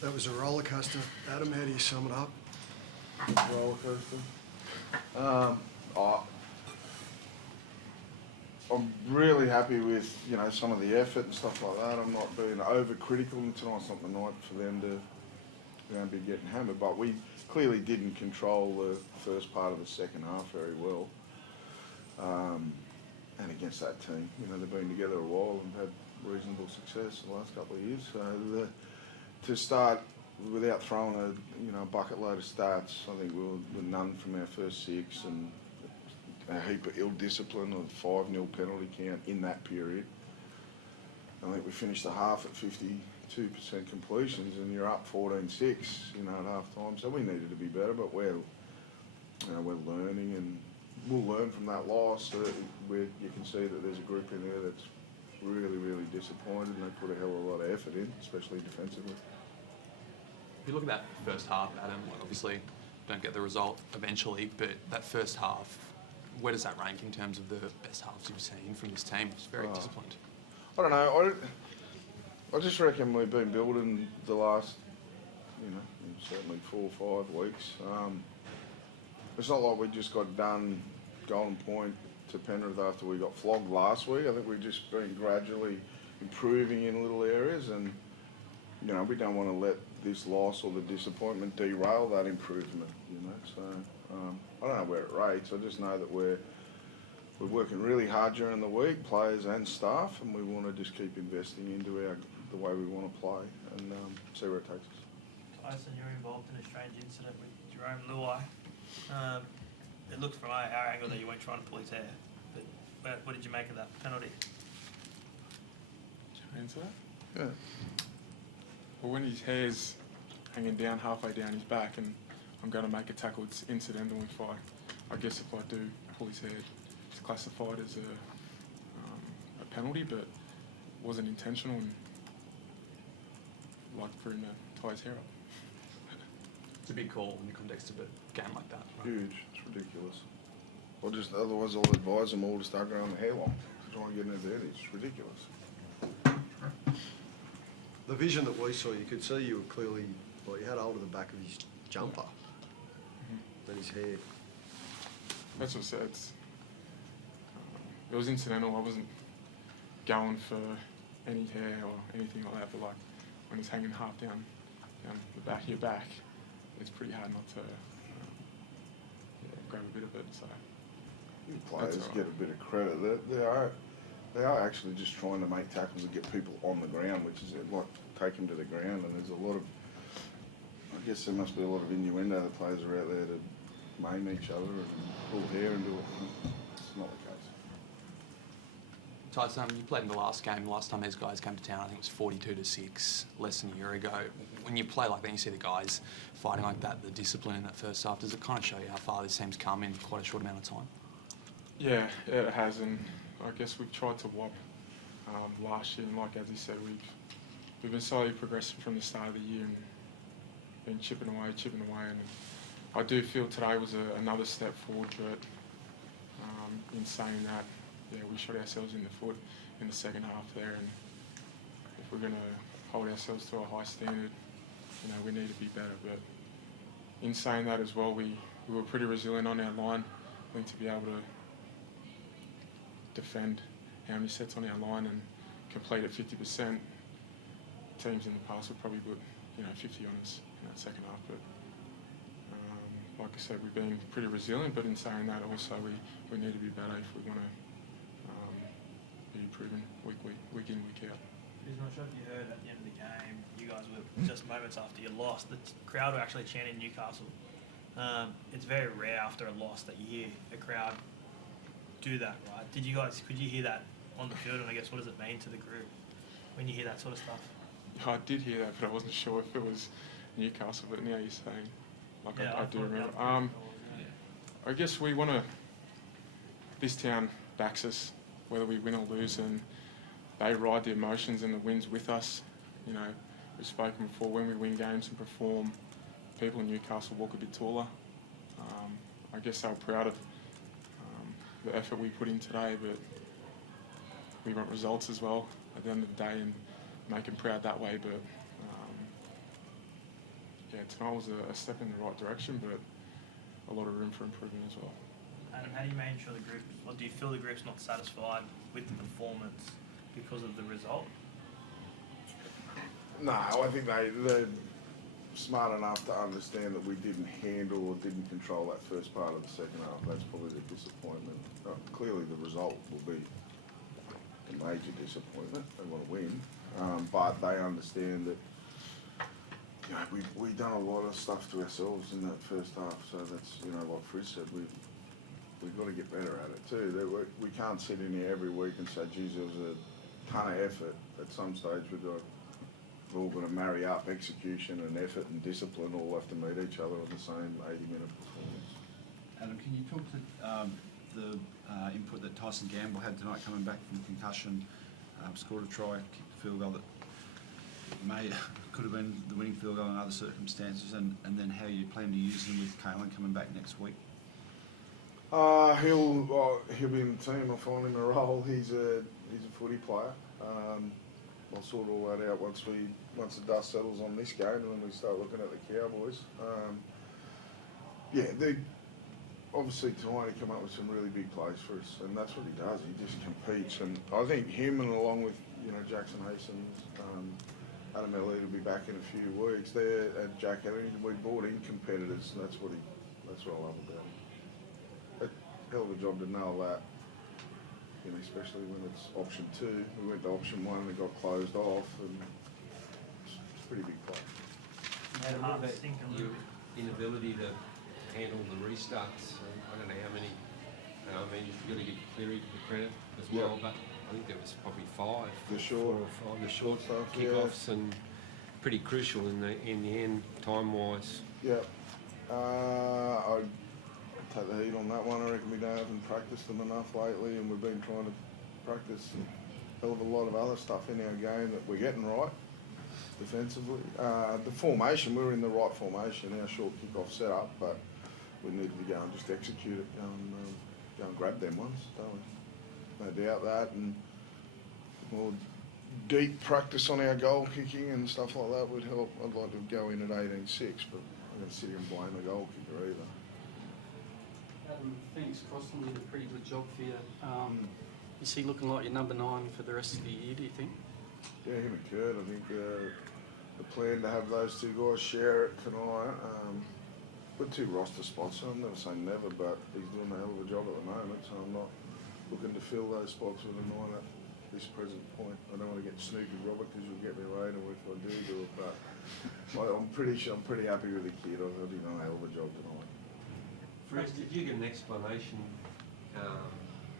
That was a roller coaster. Adam, how do you sum it up? Roller coaster. I'm really happy with some of the effort and stuff like that. I'm not being overcritical, and tonight's not the night for them to be getting hammered. But we clearly didn't control the first part of the second half very well. And against that team, they've been together a while and had reasonable success the last couple of years. So to start without throwing a bucket load of stats, I think we were none from our first six, and a heap of ill discipline of 5-0 penalty count in that period. I think we finished the half at 52% completions, and you're up 14-6, at half time. So we needed to be better, but we're learning, and we'll learn from that loss. Where you can see that there's a group in there that's really, really disappointed, and they put a hell of a lot of effort in, especially defensively. If you look at that first half, Adam, obviously don't get the result eventually, but that first half, where does that rank in terms of the best halves you've seen from this team? It's very disciplined. I don't know. I just reckon we've been building the last, certainly 4 or 5 weeks. It's not like we just got done Golden Point to Penrith after we got flogged last week. I think we've just been gradually improving in little areas, and we don't want to let this loss or the disappointment derail that improvement. So I don't know where it rates. I just know that we're working really hard during the week, players and staff, and we want to just keep investing into the way we want to play and see where it takes us. Tyson, you're involved in a strange incident with Jerome Luai. It looked from our angle that you weren't trying to pull his hair, but what did you make of that penalty? Should I answer that? Yeah. Well, when his hair's hanging down halfway down his back and I'm going to make a tackle, it's incidental. If I guess if I do pull his hair, it's classified as a penalty, but it wasn't intentional, and I'd like for him to tie his hair up. It's a big call in the context of a game like that. Right? Huge. It's ridiculous. Otherwise I'll advise them all to start growing the hair long to try and get an advantage. It's ridiculous. The vision that we saw, you could see you were clearly, you had hold of the back of his jumper and his hair. That's what I said. It was incidental. I wasn't going for any hair or anything like that, but when it's hanging half down the back of your back, it's pretty hard not to grab a bit of it. So Players get a bit of credit. They are actually just trying to make tackles and get people on the ground, which is take them to the ground. And there's a lot of, I guess there must be a lot of innuendo that players are out there to maim each other and pull hair and do it. It's not the case. Tyson, you played in the last game. The last time these guys came to town, I think it was 42-6, less than a year ago. When you play like that, you see the guys fighting like that, the discipline in that first half. Does it kind of show you how far this team's come in quite a short amount of time? Yeah, it has, and I guess we've tried to whop last year, and like as you said, we've been slowly progressing from the start of the year and been chipping away, and I do feel today was another step forward, but in saying that, we shot ourselves in the foot in the second half there, and if we're going to hold ourselves to a high standard, we need to be better. But in saying that as well, we were pretty resilient on our line. I think to be able to defend how many sets on our line and complete at 50%, teams in the past would probably put 50 on us in that second half. But like I said, we've been pretty resilient, but in saying that also we need to be better if we want to be improving week in, week out. I'm not sure if you heard at the end of the game, you guys were just moments after you lost, the crowd were actually chanting Newcastle. It's very rare after a loss that you hear a crowd do that, right? Could you hear that on the field, and I guess what does it mean to the group when you hear that sort of stuff? I did hear that, but I wasn't sure if it was Newcastle, but now you're saying, I do remember. I guess we want to, this town backs us, whether we win or lose, and they ride the emotions and the wins with us. We've spoken before, when we win games and perform, people in Newcastle walk a bit taller. I guess they were proud of the effort we put in today, but we want results as well at the end of the day and make them proud that way. But yeah, tonight was a step in the right direction, but a lot of room for improvement as well. Adam, how do you make sure the group, or do you feel the group's not satisfied with the performance because of the result? No, I think they're smart enough to understand that we didn't handle or didn't control that first part of the second half. That's probably the disappointment. Clearly the result will be a major disappointment. They want to win. But they understand that, you know, we've done a lot of stuff to ourselves in that first half. So that's, you know, like Frizz said, we've got to get better at it too. We can't sit in here every week and say, geez, there was a ton of effort. At some stage we're all going to marry up execution and effort and discipline all have to meet each other on the same 80-minute performance. Adam, can you talk to the input that Tyson Gamble had tonight coming back from concussion, scored a try, kicked a field goal that could have been the winning field goal in other circumstances, and then how you plan to use him with Kalen coming back next week? He'll be in the team. I'll find him a role. He's a footy player. I'll sort all that out once the dust settles on this game and then we start looking at the Cowboys. Obviously tonight he came up with some really big plays for us, and that's what he does. He just competes, and I think him, and along with, you know, Jackson Hastings, Adam Elliott will be back in a few weeks. There at Jack Elliott, we brought in competitors, and that's what I love about him. A hell of a job to know that. You know, especially when it's option 2. We went to option 1 and it got closed off, and it's a pretty big play. Adam, what about your inability to handle the restarts? I don't know how many. I mean, you've got to give Cleary the credit as well, but I think there was probably 5. The short, 4 or 5, the short stuff, kickoffs, and pretty crucial in the end, time-wise. Yeah. I'd take the heat on that one. I reckon we haven't practiced them enough lately, and we've been trying to practice a hell of a lot of other stuff in our game that we're getting right defensively. The formation, we were in the right formation, our short kick-off setup, but we needed to go and just execute it, go and grab them ones, don't we? No doubt that, and more deep practice on our goal kicking and stuff like that would help. I'd like to go in at 18-6, but I'm going to sit here and blame the goal kicker either. Phoenix Crossan did a pretty good job for you. Is he looking like your number 9 for the rest of the year, do you think? Yeah, him and Kurt. I think the plan to have those two guys share it tonight. Put 2 roster spots on. Never say never, but he's doing a hell of a job at the moment, so I'm not looking to fill those spots with a 9 at this present point. I don't want to get snooky, Robert, because you'll get me later if I do it, but I'm pretty happy with the kid. I thought he done a hell of a job tonight. Fritz, did you get an explanation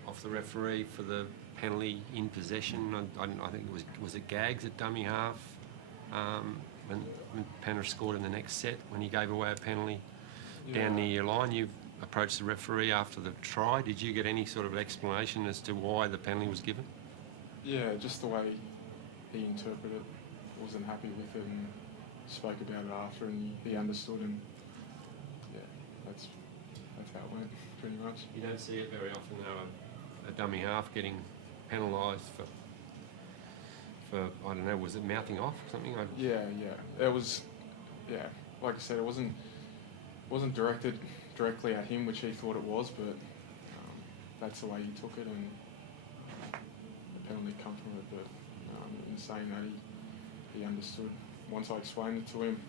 off the referee for the penalty in possession? I think it was it Gags at dummy half when Penrith scored in the next set when he gave away a penalty down near your line. You approached the referee after the try. Did you get any sort of explanation as to why the penalty was given? Yeah, just the way he interpreted it. Wasn't happy with it and spoke about it after, and he understood, and yeah, that's how it went, pretty much. You don't see it very often, though, a dummy half getting penalised for I don't know, was it mouthing off or something? Yeah, it was. Yeah, like I said, it wasn't directed directly at him, which he thought it was, but that's the way he took it, and the penalty come from it. But in saying that, he understood once I explained it to him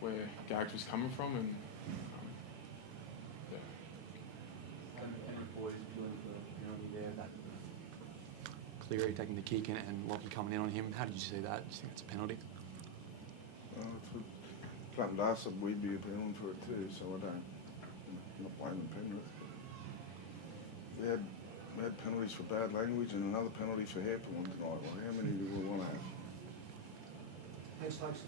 where Gags was coming from, and yeah. Cleary taking the kick and Lockie coming in on him. How did you see that? Do you think it's a penalty? If it happened to us, we'd be appealing for it too, so I'm not blaming Penrith. We had penalties for bad language and another penalty for hair pulling tonight. Well, how many do we want to have? Thanks, folks.